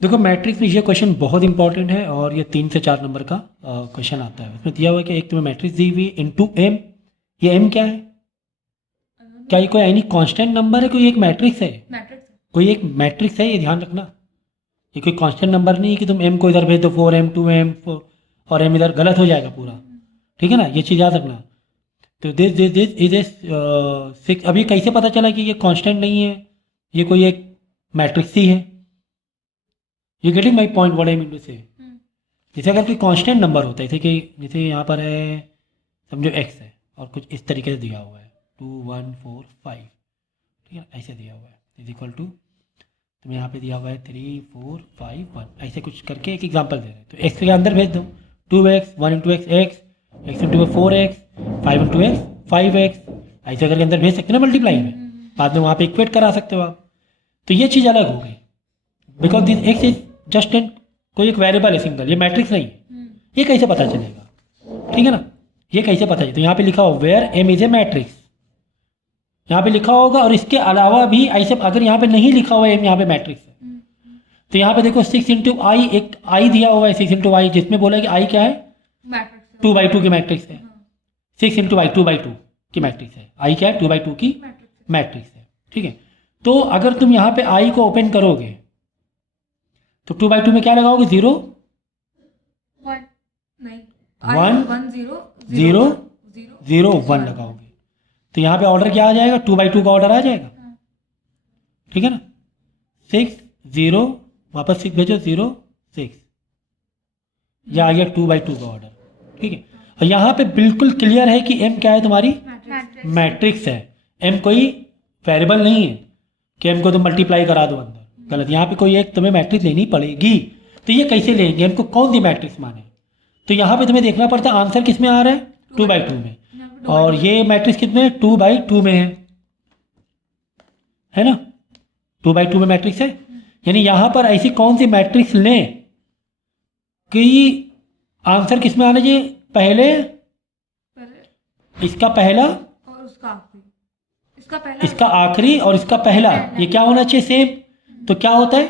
देखो मैट्रिक्स में ये क्वेश्चन बहुत इंपॉर्टेंट है और ये 3 से 4 नंबर का क्वेश्चन आता है। उसमें दिया हुआ है कि एक तुम्हें मैट्रिक्स दी हुई इनटू एम। ये एम क्या है? क्या ये कोई यानी कांस्टेंट नंबर है? कोई एक मैट्रिक्स है? कोई एक मैट्रिक्स है, ये ध्यान रखना। ये कोई कांस्टेंट नंबर नहीं है कि तुम एम को इधर भेज दो 4m 2m और एम इधर, गलत हो जाएगा पूरा। ठीक है ना, ये चीज़ याद रखना। तो दिस इज सिक्स। अब ये कैसे पता चला कि ये कांस्टेंट नहीं है, ये कोई एक मैट्रिक्स ही है? You getting my point what I mean to say? जैसे अगर कोई कांस्टेंट नंबर होता है, जैसे कि जैसे यहाँ पर है, समझो x है और कुछ इस तरीके से दिया हुआ है 2 1 4 5, ठीक है, ऐसे दिया हुआ है इज इक्वल टू, तो यहाँ पे दिया हुआ है 3 4 5 1, ऐसे कुछ करके एक एग्जांपल दे रहे हैं। तो x के अंदर भेज दो 2x 1 into x x, x into 4x, 5 into x 5x, ऐसे करके अंदर भेज सकते हैं ना मल्टीप्लाई में। बाद में वहाँ पे इक्वेट करा सकते हो आप। तो ये चीज़ अलग हो गई because this x is just an कोई एक वेरिएबल है सिंगल, ये मैट्रिक्स नहीं है। ये कैसे पता चलेगा? ठीक है ना, ये कैसे पता चलेगा? तो यहाँ पे लिखा हो where M is a matrix, यहाँ पे लिखा होगा। और इसके अलावा भी ऐसे अगर यहाँ पे नहीं लिखा हुआ एम यहाँ पे मैट्रिक्स है, तो यहाँ पे देखो 6 इंटू आई, एक आई दिया हुआ है 6 इंटू आई, जिसमें बोला है कि आई क्या है? 2/2 की मैट्रिक्स है। 6 इंटू आई 2/2 की मैट्रिक्स है। आई क्या है? 2/2 की मैट्रिक्स है। ठीक है, तो अगर तुम यहाँ पे आई को ओपन करोगे तो 2/2 में क्या लगाओगे? 0 1 0 0 1 लगाओगे। तो यहाँ पे ऑर्डर क्या आ जाएगा? 2/2 का ऑर्डर आ जाएगा। ठीक है ना, 6 0 वापस 6 भेजो 0 6, यह आ गया 2/2 का ऑर्डर। ठीक है, और यहाँ पे बिल्कुल क्लियर है कि m क्या है? तुम्हारी मैट्रिक्स है। m कोई वेरिएबल नहीं है कि m को तुम मल्टीप्लाई करा दो अंदर, गलत। यहाँ पे कोई एक तुम्हें मैट्रिक्स लेनी पड़ेगी। तो ये कैसे लेंगे? हमको कौन सी मैट्रिक्स माने? तो यहाँ पे तुम्हें देखना पड़ता है आंसर किस में आ रहा है? 2/2 में, और ये मैट्रिक्स कितने में? 2/2 में है ना, 2/2 में मैट्रिक्स है। यानी यहाँ पर ऐसी कौन सी मैट्रिक्स लें कि आंसर किस में आना चाहिए? पहले इसका पहला और इसका आखिरी और इसका पहला, ये क्या होना चाहिए? सेम। तो क्या होता है?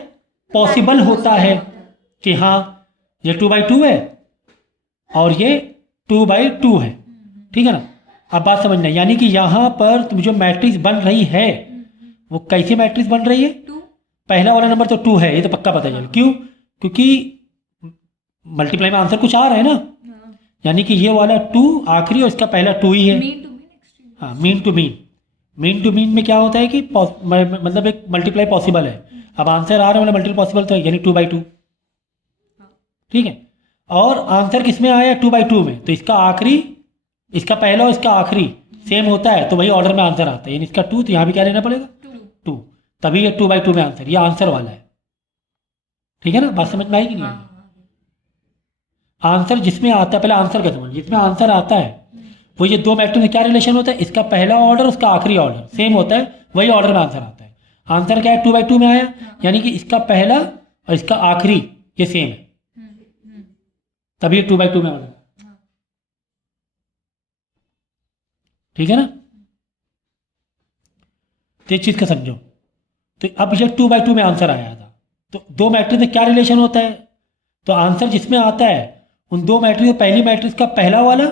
पॉसिबल होता है कि हाँ ये 2/2 है और ये 2/2 है। ठीक है ना, अब बात समझना। यानी कि यहाँ पर तुम जो मैट्रिक्स बन रही है वो कैसी मैट्रिक्स बन रही है? पहला वाला नंबर तो 2 है, ये तो पक्का पता चल। क्यों? क्योंकि मल्टीप्लाई में आंसर कुछ आ रहा है ना, यानी कि ये वाला 2 आखिरी और इसका पहला 2 ही है। हाँ, mean to mean. Mean to mean में क्या होता है कि मतलब एक मल्टीप्लाई पॉसिबल है। अब आंसर आ रहा है वाला मल्टीप्लाई पॉसिबल तो है, यानी 2/2। ठीक है, और आंसर किस में आया? 2/2 में। तो इसका आखिरी, इसका पहला और इसका आखिरी सेम होता है, तो वही ऑर्डर में आंसर आता है। यानी इसका 2, तो यहाँ भी क्या लेना पड़ेगा? 2, तभी ये 2/2 में आंसर, ये आंसर वाला है। ठीक है ना, बात समझ में आई कि नहीं आई? आंसर जिसमें आता है, पहले आंसर का समझ, जिसमें आंसर आता है वो ये दो मैट्रिक्स में क्या रिलेशन होता है? इसका पहला ऑर्डर उसका आखिरी ऑर्डर सेम होता है, वही ऑर्डर में आंसर आता है। आंसर क्या है? 2/2 में आया, यानी कि इसका पहला और इसका आखिरी ये सेम है, तभी ये 2/2 में आ गया। ठीक है ना, तो एक चीज का समझो। तो अब ये 2/2 में आंसर आया था, तो दो मैट्रिक्स में क्या रिलेशन होता है? तो आंसर जिसमें आता है उन दो मैट्रिक्स, पहली मैट्रिक्स का पहला वाला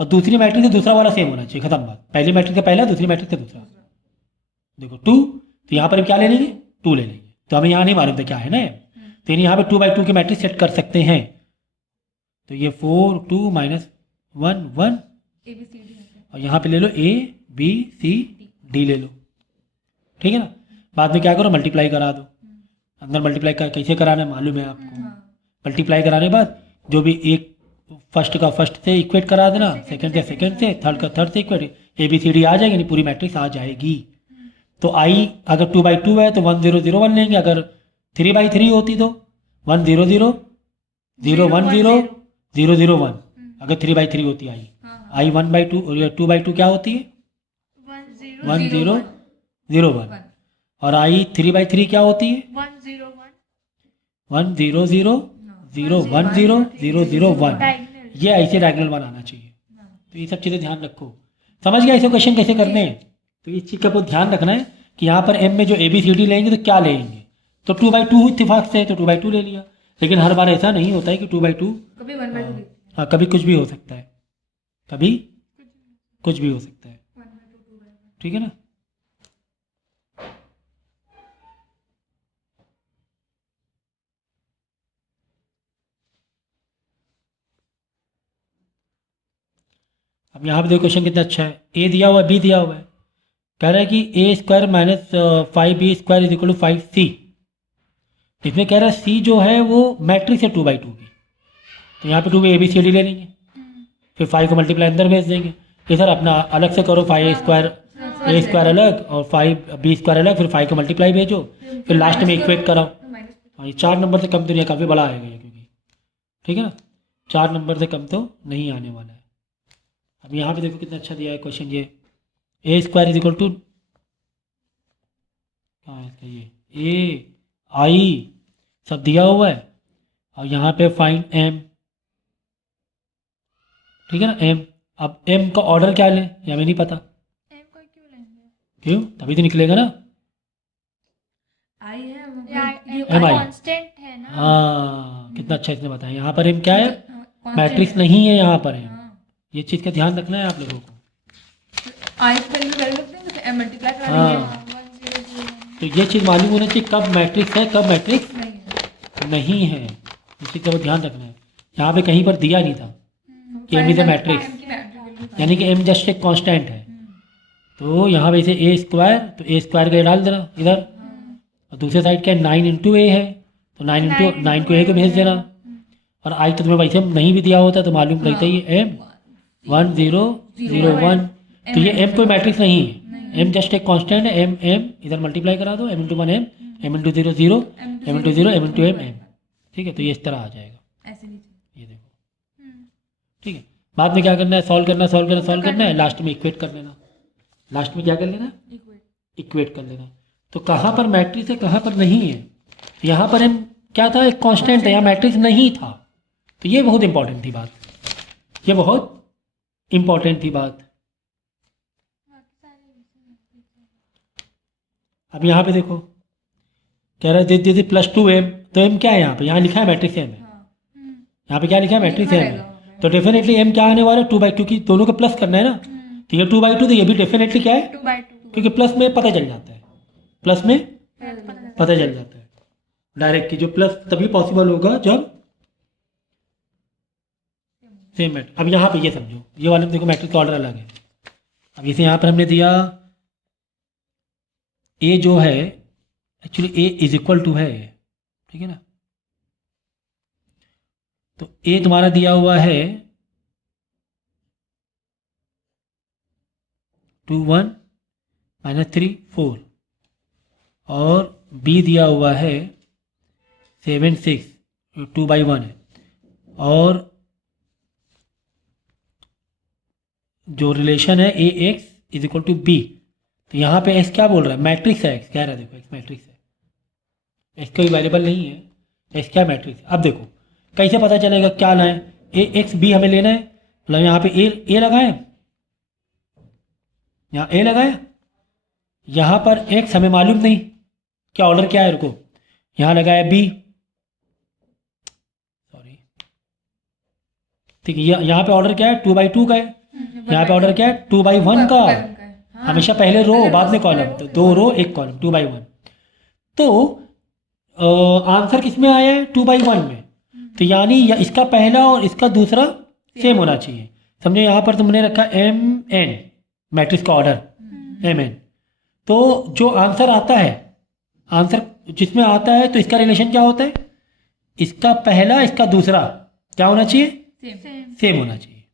और दूसरी मैट्रिक्स का दूसरा वाला सेम होना चाहिए। खत्म बात। पहली मैट्रिक्स का पहला, दूसरी मैट्रिक्स का दूसरा। देखो 2, तो यहाँ पर हम क्या ले लेंगे? 2 ले लेंगे। तो हमें यहाँ नहीं मालूम था क्या है ना, तो यहाँ पे 2/2 की मैट्रिक्स सेट कर सकते हैं। तो ये 4 2 -1 1, और यहाँ पे ले लो A B C D ले लो। ठीक है ना, बाद में क्या करो? मल्टीप्लाई करा दो। अंदर मल्टीप्लाई कैसे कराना है मालूम है आपको। मल्टीप्लाई कराने के बाद जो भी एक फर्स्ट का फर्स्ट से इक्वेट करा देना, सेकंड का सेकंड से, थर्ड का थर्ड से इक्वेट, ABCD आ जाएगी, यानी पूरी मैट्रिक्स आ जाएगी। तो आई अगर 2/2 है तो 1 0 0 1 लेंगे, अगर 3/3 होती तो 1 0 0 0 1 0 0 0 1, अगर 3/3 होती आई 1/2 और 2/2 क्या होती है? 1 0 0 1, और आई 3/3 क्या होती है? 1 0 0 0 1 0 0 0 1। ये ऐसे डायगोनल बनाना चाहिए। तो ये सब चीज़ें ध्यान रखो। समझ गया ऐसे क्वेश्चन कैसे करने हैं? तो इस चीज़ का बहुत ध्यान रखना है कि यहाँ पर M में जो ABCD लेंगे तो क्या लेंगे। तो 2/2 इत्तेफाक से है तो 2/2 ले लिया। लेकिन हर बार ऐसा नहीं होता है कि 2/2, कभी 1/2 हाँ कभी कुछ भी हो सकता है, कभी कुछ भी हो सकता है, 1/2 ठीक है ना। अब यहाँ पे देखो क्वेश्चन कितना अच्छा है। ए दिया हुआ है, बी दिया हुआ है, कह रहा है कि a square minus 5b square is equal to 5c। इसमें कह रहा है सी जो है वो मैट्रिक्स है 2/2 की, तो यहाँ पे 2 ए बी सी डी ले लेंगे, फिर 5 को मल्टीप्लाई अंदर भेज देंगे। इधर अपना अलग से करो, 5 स्क्वायर ए स्क्वायर अलग और 5b स्क्वायर अलग, फिर 5 को मल्टीप्लाई भेजो, फिर लास्ट में इक्वेट कराओ। हाँ ये 4 नंबर से कम तो नहीं है, काफ़ी बड़ा आएगा ये, क्योंकि ठीक है ना 4 नंबर से कम तो नहीं आने वाला है। अब यहाँ पे देखो कितना अच्छा दिया है क्वेश्चन, ये ए स्क्वायर इज इक्वल टू, कहाँ है इसका, ये ए आई सब दिया हुआ है, और यहाँ पे फाइंड एम, ठीक है ना एम। अब एम का ऑर्डर क्या लें ये हमें नहीं पता, एम को क्यों लेंगे? क्यों, तभी तो निकलेगा ना। आई है एम आई कांस्टेंट है ना। हाँ कितना अच्छा इसने बताया। यहाँ पर एम क्या है, constant मैट्रिक्स है। नहीं है यहाँ पर एम, हाँ। ये चीज़ का ध्यान रखना है आप लोगों को। आई की वैल्यू वैल्यू रख देंगे तो मल्टीप्लाई करा हाँ। देंगे। 1 0 0 तो ये चीज़ मालूम होना चाहिए कब मैट्रिक्स है कब मैट्रिक्स नहीं है। नहीं है, इस चीज़ का ध्यान रखना है। यहाँ पे कहीं पर दिया नहीं था कि M is a matrix, M की वैल्यू यानी कि एम जस्ट एक कांस्टेंट है। तो यहाँ पे इसे ए स्क्वायर, तो ए स्क्वायर का डाल देना इधर, और दूसरे साइड क्या 9 इंटू ए है, तो 9 को ए को भेज देना। और आई तो तुम्हें वैसे नहीं भी दिया होता तो मालूम रहता ही एम 1 0 0 1, तो ये एम कोई मैट्रिक्स नहीं है, एम जस्ट एक कांस्टेंट है। एम एम इधर मल्टीप्लाई करा दो, M into 1 M, M into 0 0, M into 0, M into M M, ठीक है। तो ये इस तरह आ जाएगा, ऐसे नीचे। ये देखो, ठीक है। बाद में क्या करना है, सॉल्व करना है, लास्ट में इक्वेट कर लेना। लास्ट में क्या कर लेना, इक्वेट कर लेना। तो कहाँ पर मैट्रिक्स है कहाँ पर नहीं है, यहाँ पर एम क्या था, एक कांस्टेंट था, यहाँ मैट्रिक्स नहीं था। तो ये बहुत इंपॉर्टेंट थी बात, ये बहुत इंपॉर्टेंट थी बात। अब यहाँ पे देखो कह रहा है दीदी +2m, तो m क्या है यहाँ पे, यहाँ लिखा है मैट्रिक्स m है, यहाँ पे क्या लिखा है मैट्रिक्स m है, तो डेफिनेटली m क्या आने वाला है 2/2, क्योंकि दोनों को प्लस करना है ना, तो ये 2/2, तो ये भी डेफिनेटली क्या है, 2/2 क्योंकि प्लस में पता चल जाता है, प्लस में पता चल जाता है डायरेक्ट, कि जो प्लस तभी पॉसिबल होगा जब सेम मैट्रिक्स। अब यहाँ पे ये समझो, ये वाले में देखो मैट्रिक्स का ऑर्डर अलग है। अब इसे यहाँ पर हमने दिया ए जो है, actually A is equal to है, ठीक है ना, तो ए तुम्हारा दिया हुआ है 2 1 -3 4, और बी दिया हुआ है 7 6, 2/1 है, और जो रिलेशन है a x is equal to b, तो यहाँ पे एक्स क्या बोल रहा है, मैट्रिक्स है, एक्स कह रहा है, देखो एक्स मैट्रिक्स है, एक्स कोई वेरिएबल नहीं है, एक्स क्या मैट्रिक्स है। अब देखो कैसे पता चलेगा, क्या लाएं, ए एक्स बी हमें लेना है, मतलब यहाँ पे ए लगाएं, यहाँ ए लगाया, यहाँ पर एक्स हमें मालूम नहीं क्या ऑर्डर क्या है, रुको यहाँ लगाया बी, सॉरी ठीक है, यहाँ पे ऑर्डर क्या है 2/2 का है, यहाँ पे ऑर्डर क्या है 2/1 का, हमेशा पहले रो बाद में कॉलम, तो 2 रो 1 कॉलम 2/1। तो आंसर किस में आया है 2/1 में, तो यानी इसका पहला और इसका दूसरा सेम होना चाहिए। समझो यहाँ पर तुमने रखा एम एन, मैट्रिक्स का ऑर्डर एम एन, तो जो आंसर आता है, आंसर जिसमें आता है, तो इसका रिलेशन क्या होता है, इसका पहला इसका दूसरा क्या होना चाहिए, सेम होना चाहिए,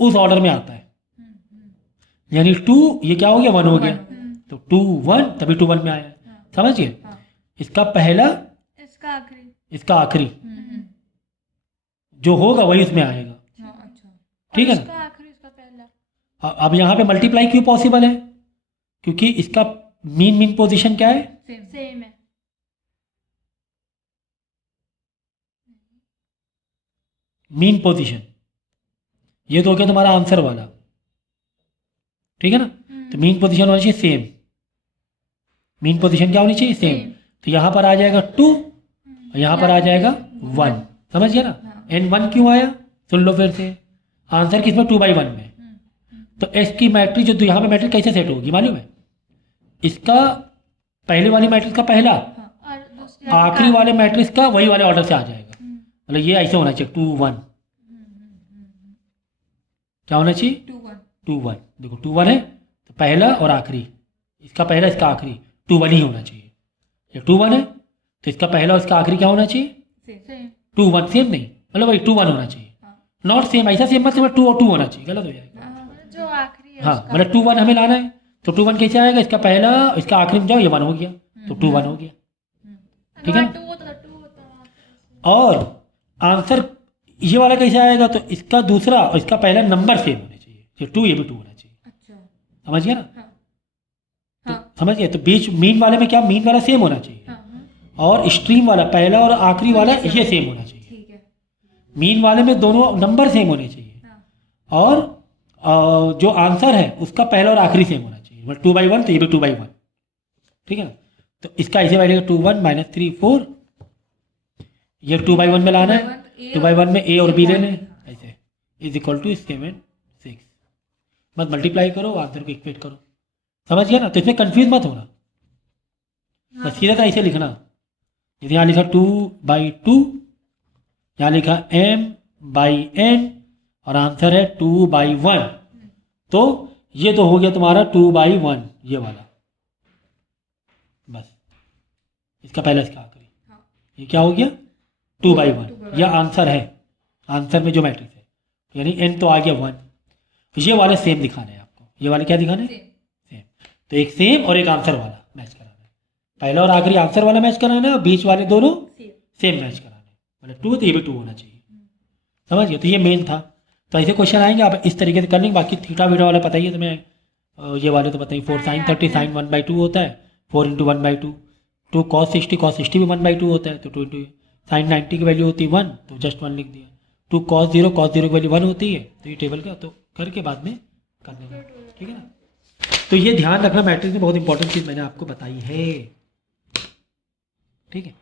उस ऑर्डर में आता है। यानी 2 ये क्या हो गया 1 हो गया, तो 2 1 तभी 2 1 में आया, समझिए, इसका पहला इसका आखिरी जो होगा वही उसमें आएगा, ठीक है ना। अब यहाँ पे मल्टीप्लाई क्यों पॉसिबल है, क्योंकि इसका मीन पोजीशन क्या है, सेम है। मीन पोजीशन, ये तो हो गया तुम्हारा आंसर वाला, ठीक है ना। तो मीन पोजीशन होनी चाहिए सेम, मीन पोजीशन क्या होनी चाहिए सेम, तो यहाँ पर आ जाएगा 2 और यहाँ पर आ जाएगा 1। समझ गया ना? n1 क्यों आया सुन लो फिर से। आंसर किसमें 2/1 में। तो एस की मैट्रिक्स जो यहाँ पे मैट्रिक्स कैसे सेट होगी मालूम है? इसका पहले वाली मैट्रिक्स का पहला और दूसरी आखिरी वाले मैट्रिक्स का वही वाले ऑर्डर से आ जाएगा। मतलब ये ऐसे होना चाहिए 2 1। क्या होना चाहिए? 2 1 2 1। देखो 2 1 है तो पहला और आखिरी, इसका पहला इसका आखिरी 2 1 ही होना चाहिए। ये 2 1 है तो इसका पहला और इसका आखिरी क्या होना चाहिए? सेम 2 1। सेम नहीं, मतलब वही 2 1 होना चाहिए। नॉट सेम, ऐसा सेम मत समझ 2 और 2 होना चाहिए, गलत हो जाएगा। जो आखिरी है हाँ उसका मतलब 2 1 हमें लाना है तो 2 1 कैसे आएगा? इसका पहला इसका आखिरी में जाओ ये 1 हो गया तो 2 1 हो गया। ठीक है ना? 2 होता था 2 होता और आंसर ये वाला कैसे आएगा? तो इसका दूसरा और इसका पहला नंबर सेम होने चाहिए। ये 2 ये भी 2 होना चाहिए। अच्छा समझ गया ना? हाँ तो हाँ समझ गए? तो बीच मीन वाले में क्या मीन वाला सेम होना चाहिए हाँ और स्ट्रीम वाला पहला और आखिरी वाला ये सेम होना चाहिए। ठीक है मीन वाले में दोनों नंबर सेम होने चाहिए हाँ और जो आंसर है उसका पहला और आखिरी सेम होना चाहिए। मतलब 2/1 तो ये भी 2/1। ठीक है ना? तो इसका ऐसे बैठेगा 2 1 -3 4। ये 2/1 में लाना है। 2/1 में ए और बी लेने हैं। ऐसे इज इक्वल टू 7 6। मत मल्टीप्लाई करो, आंसर को इक्वेट करो। समझ गया ना? तो इसमें कंफ्यूज मत होना, बस सीधा सा ऐसे लिखना। जैसे यहाँ लिखा 2/2, यहाँ लिखा m/n और आंसर है 2/1। तो ये तो हो गया तुम्हारा 2/1 ये वाला। बस इसका पहला इसका आखिरी हाँ ये क्या हो गया? 2/1। यह आंसर है, आंसर में जो मैट्रिक्स है यानी n तो आ गया 1। तो ये वाले सेम दिखाने हैं आपको। ये वाले क्या दिखाने हैं? Same same. तो एक सेम और एक आंसर वाला मैच कराना है। पहला और आखिरी आंसर वाला मैच कराना है और बीच वाले दोनों सेम सेम मैच कराना है। मतलब 2 तो ये भी 2 होना चाहिए। समझ गए? तो ये मेन था। तो ऐसे क्वेश्चन आएंगे, आप इस तरीके से कर लेंगे। बाकी थीटा वीटा वाला पता ही है तुम्हें, ये वाले तो पता ही। 4 sin 30 sin 1/2 होता है। 4 × 1/2। 2 cos 60 भी 1/2 होता है। तो 2 × sin 90 की वैल्यू होती है 1 तो जस्ट 1 लिख दिया। 2 cos 0 की वैल्यू 1 होती है। तो ये टेबल का तो करके बाद में करने में, ठीक है ना? तो ये ध्यान रखना, मैट्रिक्स में बहुत इंपॉर्टेंट चीज़ मैंने आपको बताई है। ठीक है।